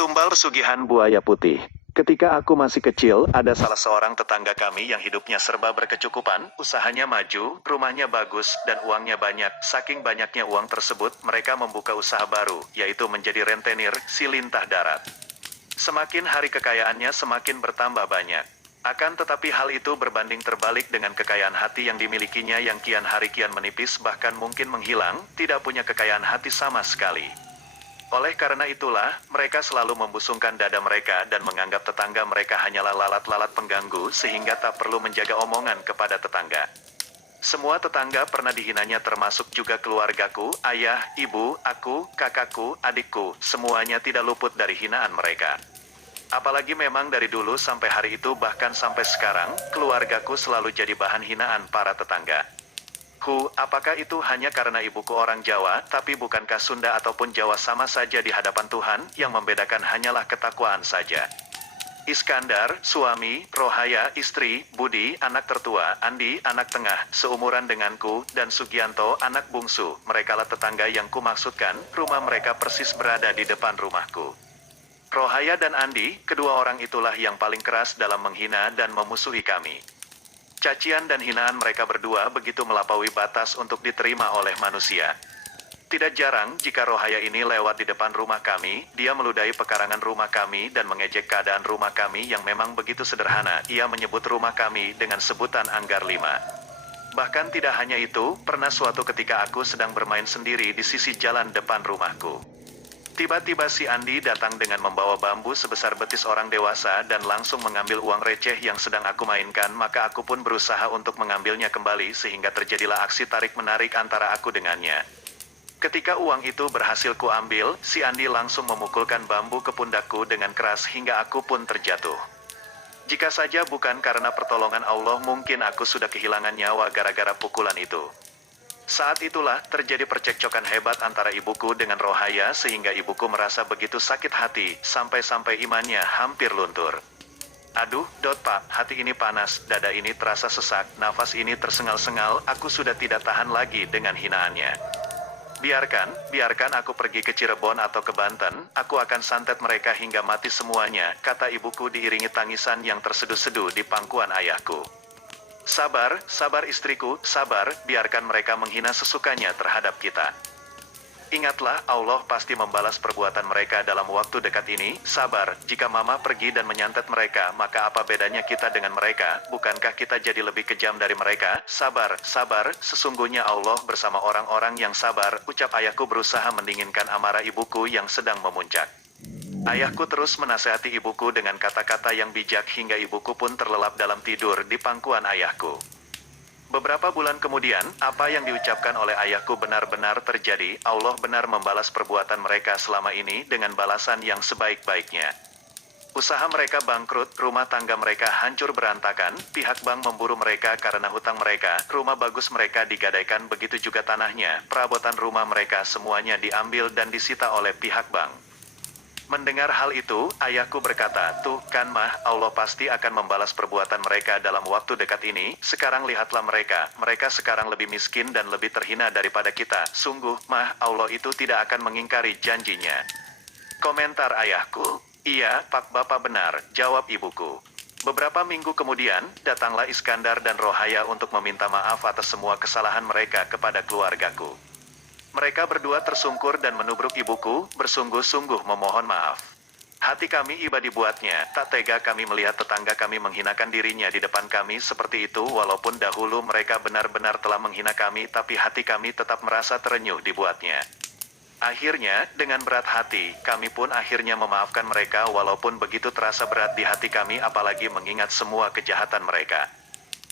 Tumbal Pesugihan Buaya Putih. Ketika aku masih kecil, ada salah seorang tetangga kami yang hidupnya serba berkecukupan, usahanya maju, rumahnya bagus, dan uangnya banyak. Saking banyaknya uang tersebut, mereka membuka usaha baru, yaitu menjadi rentenir, si lintah darat. Semakin hari kekayaannya semakin bertambah banyak. Akan tetapi hal itu berbanding terbalik dengan kekayaan hati yang dimilikinya yang kian hari kian menipis bahkan mungkin menghilang, tidak punya kekayaan hati sama sekali. Oleh karena itulah, mereka selalu membusungkan dada mereka dan menganggap tetangga mereka hanyalah lalat-lalat pengganggu sehingga tak perlu menjaga omongan kepada tetangga. Semua tetangga pernah dihinanya termasuk juga keluargaku, ayah, ibu, aku, kakakku, adikku, semuanya tidak luput dari hinaan mereka. Apalagi memang dari dulu sampai hari itu bahkan sampai sekarang, keluargaku selalu jadi bahan hinaan para tetangga. Apakah itu hanya karena ibuku orang Jawa, tapi bukankah Sunda ataupun Jawa sama saja di hadapan Tuhan, yang membedakan hanyalah ketakwaan saja. Iskandar, suami, Rohaya, istri, Budi, anak tertua, Andi, anak tengah, seumuran denganku, dan Sugianto, anak bungsu, merekalah tetangga yang kumaksudkan, rumah mereka persis berada di depan rumahku. Rohaya dan Andi, kedua orang itulah yang paling keras dalam menghina dan memusuhi kami. Cacian dan hinaan mereka berdua begitu melampaui batas untuk diterima oleh manusia. Tidak jarang, jika Rohaya ini lewat di depan rumah kami, dia meludahi pekarangan rumah kami dan mengejek keadaan rumah kami yang memang begitu sederhana. Ia menyebut rumah kami dengan sebutan Anggar 5. Bahkan tidak hanya itu, pernah suatu ketika aku sedang bermain sendiri di sisi jalan depan rumahku. Tiba-tiba si Andi datang dengan membawa bambu sebesar betis orang dewasa dan langsung mengambil uang receh yang sedang aku mainkan, maka aku pun berusaha untuk mengambilnya kembali sehingga terjadilah aksi tarik-menarik antara aku dengannya. Ketika uang itu berhasil kuambil, si Andi langsung memukulkan bambu ke pundakku dengan keras hingga aku pun terjatuh. Jika saja bukan karena pertolongan Allah, mungkin aku sudah kehilangan nyawa gara-gara pukulan itu. Saat itulah terjadi percekcokan hebat antara ibuku dengan Rohaya sehingga ibuku merasa begitu sakit hati, sampai-sampai imannya hampir luntur. Aduh, Pak, hati ini panas, dada ini terasa sesak, nafas ini tersengal-sengal, aku sudah tidak tahan lagi dengan hinaannya. Biarkan aku pergi ke Cirebon atau ke Banten, aku akan santet mereka hingga mati semuanya, kata ibuku diiringi tangisan yang terseduh-seduh di pangkuan ayahku. Sabar istriku, sabar, biarkan mereka menghina sesukanya terhadap kita. Ingatlah, Allah pasti membalas perbuatan mereka dalam waktu dekat ini. Sabar, jika mama pergi dan menyantet mereka, maka apa bedanya kita dengan mereka? Bukankah kita jadi lebih kejam dari mereka? Sabar, sesungguhnya Allah bersama orang-orang yang sabar, ucap ayahku berusaha mendinginkan amarah ibuku yang sedang memuncak. Ayahku terus menasehati ibuku dengan kata-kata yang bijak hingga ibuku pun terlelap dalam tidur di pangkuan ayahku. Beberapa bulan kemudian, apa yang diucapkan oleh ayahku benar-benar terjadi. Allah benar membalas perbuatan mereka selama ini dengan balasan yang sebaik-baiknya. Usaha mereka bangkrut, rumah tangga mereka hancur berantakan, pihak bank memburu mereka karena hutang mereka, rumah bagus mereka digadaikan, begitu juga tanahnya, perabotan rumah mereka semuanya diambil dan disita oleh pihak bank. Mendengar hal itu, ayahku berkata, tuh kan mah, Allah pasti akan membalas perbuatan mereka dalam waktu dekat ini. Sekarang lihatlah mereka sekarang lebih miskin dan lebih terhina daripada kita. Sungguh, mah, Allah itu tidak akan mengingkari janjinya. Komentar ayahku, iya, Pak Bapak benar, jawab ibuku. Beberapa minggu kemudian, datanglah Iskandar dan Rohaya untuk meminta maaf atas semua kesalahan mereka kepada keluargaku. Mereka berdua tersungkur dan menubruk ibuku, bersungguh-sungguh memohon maaf. Hati kami iba dibuatnya, tak tega kami melihat tetangga kami menghinakan dirinya di depan kami seperti itu. Walaupun dahulu mereka benar-benar telah menghina kami, tapi hati kami tetap merasa terenyuh dibuatnya. Akhirnya, dengan berat hati, kami pun akhirnya memaafkan mereka walaupun begitu terasa berat di hati kami apalagi mengingat semua kejahatan mereka.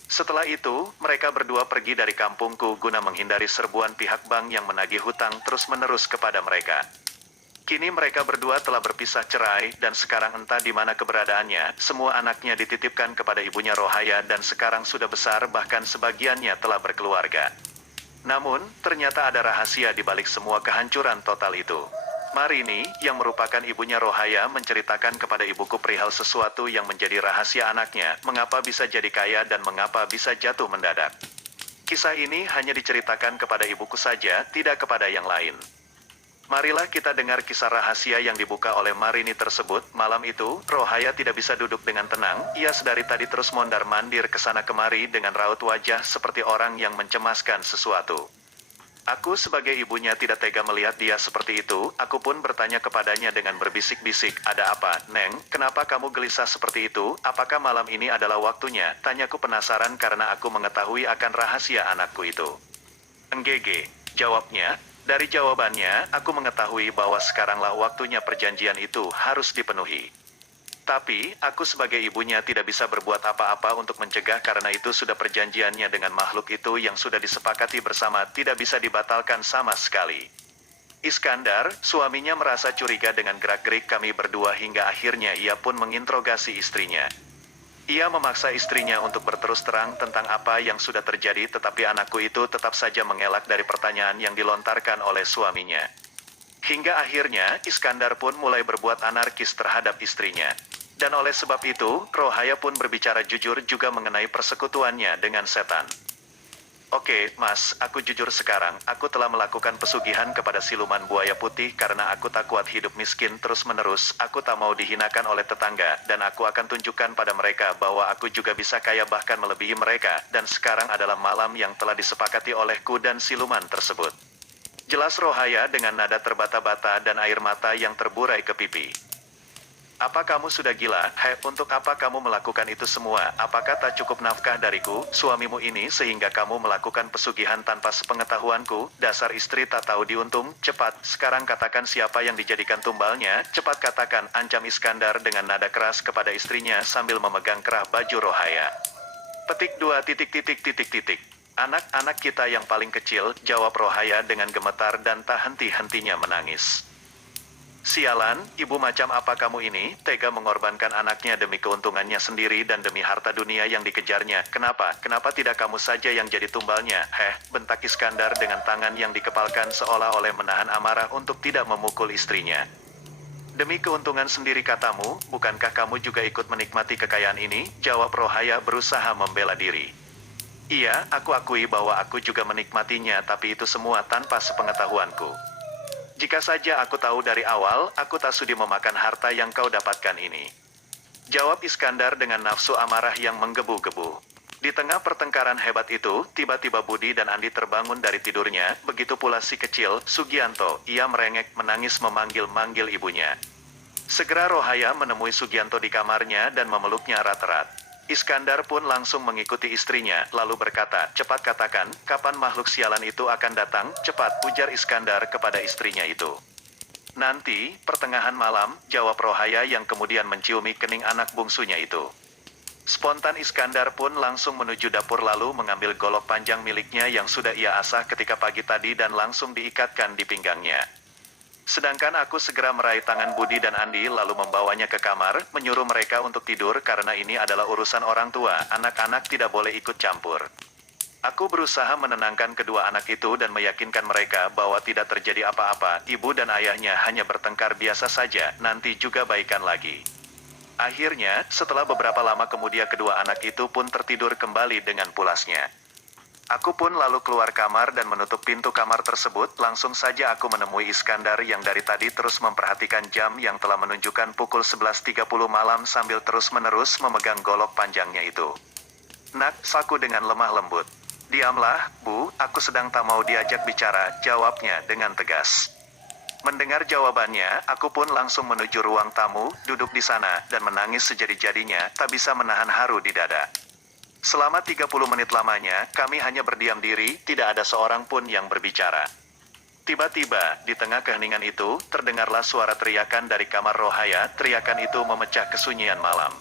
Setelah itu, mereka berdua pergi dari kampungku guna menghindari serbuan pihak bank yang menagih hutang terus-menerus kepada mereka. Kini mereka berdua telah berpisah cerai dan sekarang entah di mana keberadaannya. Semua anaknya dititipkan kepada ibunya Rohaya dan sekarang sudah besar, bahkan sebagiannya telah berkeluarga. Namun, ternyata ada rahasia di balik semua kehancuran total itu. Marini, yang merupakan ibunya Rohaya, menceritakan kepada ibuku perihal sesuatu yang menjadi rahasia anaknya, mengapa bisa jadi kaya dan mengapa bisa jatuh mendadak. Kisah ini hanya diceritakan kepada ibuku saja, tidak kepada yang lain. Marilah kita dengar kisah rahasia yang dibuka oleh Marini tersebut. Malam itu, Rohaya tidak bisa duduk dengan tenang. Ia sedari tadi terus mondar-mandir ke sana kemari dengan raut wajah seperti orang yang mencemaskan sesuatu. Aku sebagai ibunya tidak tega melihat dia seperti itu. Aku pun bertanya kepadanya dengan berbisik-bisik, "Ada apa, Neng? Kenapa kamu gelisah seperti itu? Apakah malam ini adalah waktunya?" Tanyaku penasaran karena aku mengetahui akan rahasia anakku itu. "Enggege," jawabnya. Dari jawabannya, aku mengetahui bahwa sekaranglah waktunya perjanjian itu harus dipenuhi. Tapi, aku sebagai ibunya tidak bisa berbuat apa-apa untuk mencegah karena itu sudah perjanjiannya dengan makhluk itu yang sudah disepakati bersama tidak bisa dibatalkan sama sekali. Iskandar, suaminya merasa curiga dengan gerak-gerik kami berdua hingga akhirnya ia pun menginterogasi istrinya. Ia memaksa istrinya untuk berterus terang tentang apa yang sudah terjadi tetapi anakku itu tetap saja mengelak dari pertanyaan yang dilontarkan oleh suaminya. Hingga akhirnya, Iskandar pun mulai berbuat anarkis terhadap istrinya. Dan oleh sebab itu, Rohaya pun berbicara jujur juga mengenai persekutuannya dengan setan. "Oke, Mas, aku jujur sekarang, aku telah melakukan pesugihan kepada siluman buaya putih karena aku tak kuat hidup miskin terus-menerus, aku tak mau dihinakan oleh tetangga, dan aku akan tunjukkan pada mereka bahwa aku juga bisa kaya bahkan melebihi mereka, dan sekarang adalah malam yang telah disepakati olehku dan siluman tersebut." Jelas Rohaya dengan nada terbata-bata dan air mata yang terburai ke pipi. "Apa kamu sudah gila? Hei, untuk apa kamu melakukan itu semua? Apakah tak cukup nafkah dariku, suamimu ini sehingga kamu melakukan pesugihan tanpa sepengetahuanku? Dasar istri tak tahu diuntung. Cepat, sekarang katakan siapa yang dijadikan tumbalnya. Cepat katakan," ancam Iskandar dengan nada keras kepada istrinya sambil memegang kerah baju Rohaya. Petik 2. "Anak-anak kita yang paling kecil," jawab Rohaya dengan gemetar dan tak henti-hentinya menangis. "Sialan, ibu macam apa kamu ini, tega mengorbankan anaknya demi keuntungannya sendiri dan demi harta dunia yang dikejarnya. Kenapa tidak kamu saja yang jadi tumbalnya?" Bentak Iskandar dengan tangan yang dikepalkan seolah-olah menahan amarah untuk tidak memukul istrinya. "Demi keuntungan sendiri katamu, bukankah kamu juga ikut menikmati kekayaan ini?" jawab Rohaya berusaha membela diri. "Iya, aku akui bahwa aku juga menikmatinya tapi itu semua tanpa sepengetahuanku. Jika saja aku tahu dari awal, aku tak sudi memakan harta yang kau dapatkan ini," jawab Iskandar dengan nafsu amarah yang menggebu-gebu. Di tengah pertengkaran hebat itu, tiba-tiba Budi dan Andi terbangun dari tidurnya, begitu pula si kecil, Sugianto. Ia merengek menangis memanggil-manggil ibunya. Segera Rohaya menemui Sugianto di kamarnya dan memeluknya erat-erat. Iskandar pun langsung mengikuti istrinya, lalu berkata, "Cepat katakan, kapan makhluk sialan itu akan datang? Cepat," ujar Iskandar kepada istrinya itu. "Nanti, pertengahan malam," jawab Rohaya yang kemudian menciumi kening anak bungsunya itu. Spontan Iskandar pun langsung menuju dapur lalu mengambil golok panjang miliknya yang sudah ia asah ketika pagi tadi dan langsung diikatkan di pinggangnya. Sedangkan aku segera meraih tangan Budi dan Andi lalu membawanya ke kamar, menyuruh mereka untuk tidur karena ini adalah urusan orang tua, anak-anak tidak boleh ikut campur. Aku berusaha menenangkan kedua anak itu dan meyakinkan mereka bahwa tidak terjadi apa-apa, ibu dan ayahnya hanya bertengkar biasa saja, nanti juga baikan lagi. Akhirnya, setelah beberapa lama kemudian kedua anak itu pun tertidur kembali dengan pulasnya. Aku pun lalu keluar kamar dan menutup pintu kamar tersebut, langsung saja aku menemui Iskandar yang dari tadi terus memperhatikan jam yang telah menunjukkan pukul 11.30 malam sambil terus-menerus memegang golok panjangnya itu. "Nak," saku dengan lemah lembut. "Diamlah, Bu, aku sedang tak mau diajak bicara," jawabnya dengan tegas. Mendengar jawabannya, aku pun langsung menuju ruang tamu, duduk di sana, dan menangis sejadi-jadinya, tak bisa menahan haru di dada. Selama 30 menit lamanya, kami hanya berdiam diri, tidak ada seorang pun yang berbicara. Tiba-tiba, di tengah keheningan itu, terdengarlah suara teriakan dari kamar Rohaya, teriakan itu memecah kesunyian malam.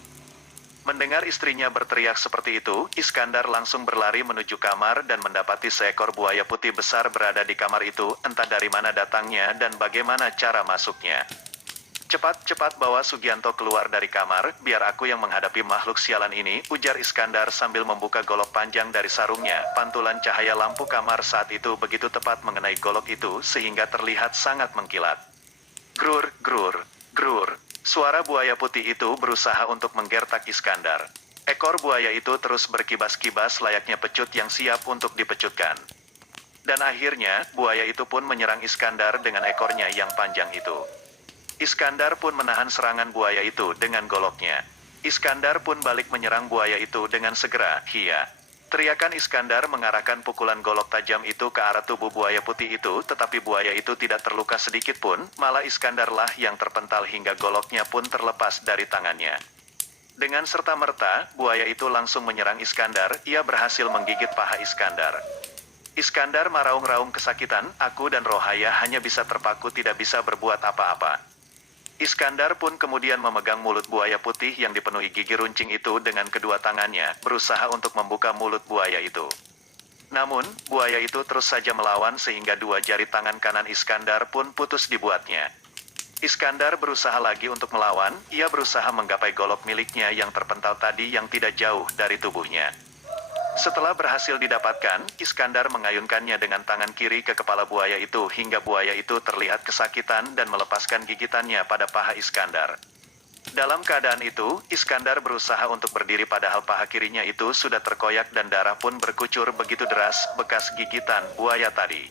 Mendengar istrinya berteriak seperti itu, Iskandar langsung berlari menuju kamar dan mendapati seekor buaya putih besar berada di kamar itu, entah dari mana datangnya dan bagaimana cara masuknya. Cepat bawa Sugianto keluar dari kamar, biar aku yang menghadapi makhluk sialan ini," ujar Iskandar sambil membuka golok panjang dari sarungnya. Pantulan cahaya lampu kamar saat itu begitu tepat mengenai golok itu sehingga terlihat sangat mengkilat. Grur, grur, grur. Suara buaya putih itu berusaha untuk menggertak Iskandar. Ekor buaya itu terus berkibas-kibas layaknya pecut yang siap untuk dipecutkan. Dan akhirnya, buaya itu pun menyerang Iskandar dengan ekornya yang panjang itu. Iskandar pun menahan serangan buaya itu dengan goloknya. Iskandar pun balik menyerang buaya itu dengan segera, "Hia!" Teriakan Iskandar mengarahkan pukulan golok tajam itu ke arah tubuh buaya putih itu, tetapi buaya itu tidak terluka sedikit pun, malah Iskandarlah yang terpental hingga goloknya pun terlepas dari tangannya. Dengan serta-merta, buaya itu langsung menyerang Iskandar, ia berhasil menggigit paha Iskandar. Iskandar meraung-raung kesakitan, "Aku dan Rohaya hanya bisa terpaku tidak bisa berbuat apa-apa." Iskandar pun kemudian memegang mulut buaya putih yang dipenuhi gigi runcing itu dengan kedua tangannya, berusaha untuk membuka mulut buaya itu. Namun, buaya itu terus saja melawan sehingga dua jari tangan kanan Iskandar pun putus dibuatnya. Iskandar berusaha lagi untuk melawan, ia berusaha menggapai golok miliknya yang terpental tadi yang tidak jauh dari tubuhnya. Setelah berhasil didapatkan, Iskandar mengayunkannya dengan tangan kiri ke kepala buaya itu hingga buaya itu terlihat kesakitan dan melepaskan gigitannya pada paha Iskandar. Dalam keadaan itu, Iskandar berusaha untuk berdiri padahal paha kirinya itu sudah terkoyak dan darah pun berkucur begitu deras bekas gigitan buaya tadi.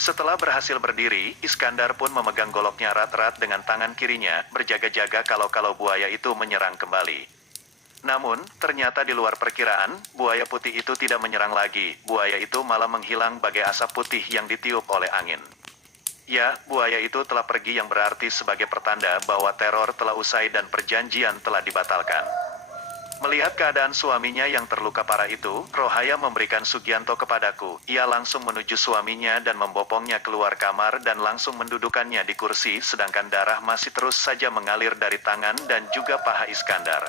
Setelah berhasil berdiri, Iskandar pun memegang goloknya erat-erat dengan tangan kirinya, berjaga-jaga kalau buaya itu menyerang kembali. Namun, ternyata di luar perkiraan, buaya putih itu tidak menyerang lagi, buaya itu malah menghilang bagai asap putih yang ditiup oleh angin. Ya, buaya itu telah pergi yang berarti sebagai pertanda bahwa teror telah usai dan perjanjian telah dibatalkan. Melihat keadaan suaminya yang terluka parah itu, Rohaya memberikan Sugianto kepadaku, ia langsung menuju suaminya dan membopongnya keluar kamar dan langsung mendudukannya di kursi sedangkan darah masih terus saja mengalir dari tangan dan juga paha Iskandar.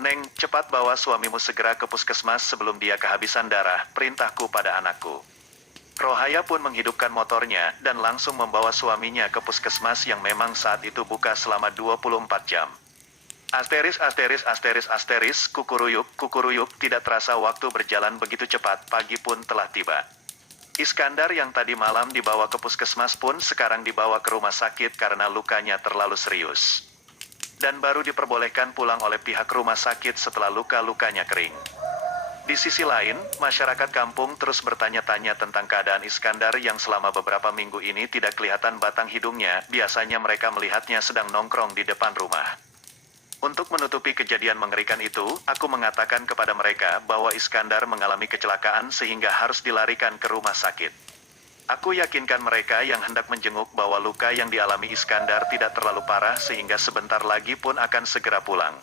"Neng, cepat bawa suamimu segera ke puskesmas sebelum dia kehabisan darah, perintahku pada anakku." Rohaya pun menghidupkan motornya, dan langsung membawa suaminya ke puskesmas yang memang saat itu buka selama 24 jam. Kukuruyuk, tidak terasa waktu berjalan begitu cepat, pagi pun telah tiba. Iskandar yang tadi malam dibawa ke puskesmas pun sekarang dibawa ke rumah sakit karena lukanya terlalu serius. Dan baru diperbolehkan pulang oleh pihak rumah sakit setelah luka-lukanya kering. Di sisi lain, masyarakat kampung terus bertanya-tanya tentang keadaan Iskandar yang selama beberapa minggu ini tidak kelihatan batang hidungnya, biasanya mereka melihatnya sedang nongkrong di depan rumah. Untuk menutupi kejadian mengerikan itu, aku mengatakan kepada mereka bahwa Iskandar mengalami kecelakaan sehingga harus dilarikan ke rumah sakit. Aku yakinkan mereka yang hendak menjenguk bahwa luka yang dialami Iskandar tidak terlalu parah sehingga sebentar lagi pun akan segera pulang.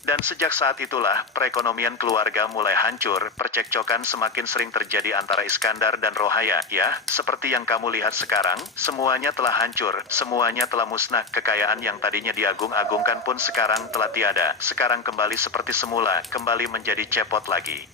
Dan sejak saat itulah, perekonomian keluarga mulai hancur, percekcokan semakin sering terjadi antara Iskandar dan Rohaya, ya, seperti yang kamu lihat sekarang, semuanya telah hancur, semuanya telah musnah, kekayaan yang tadinya diagung-agungkan pun sekarang telah tiada, sekarang kembali seperti semula, kembali menjadi cepot lagi.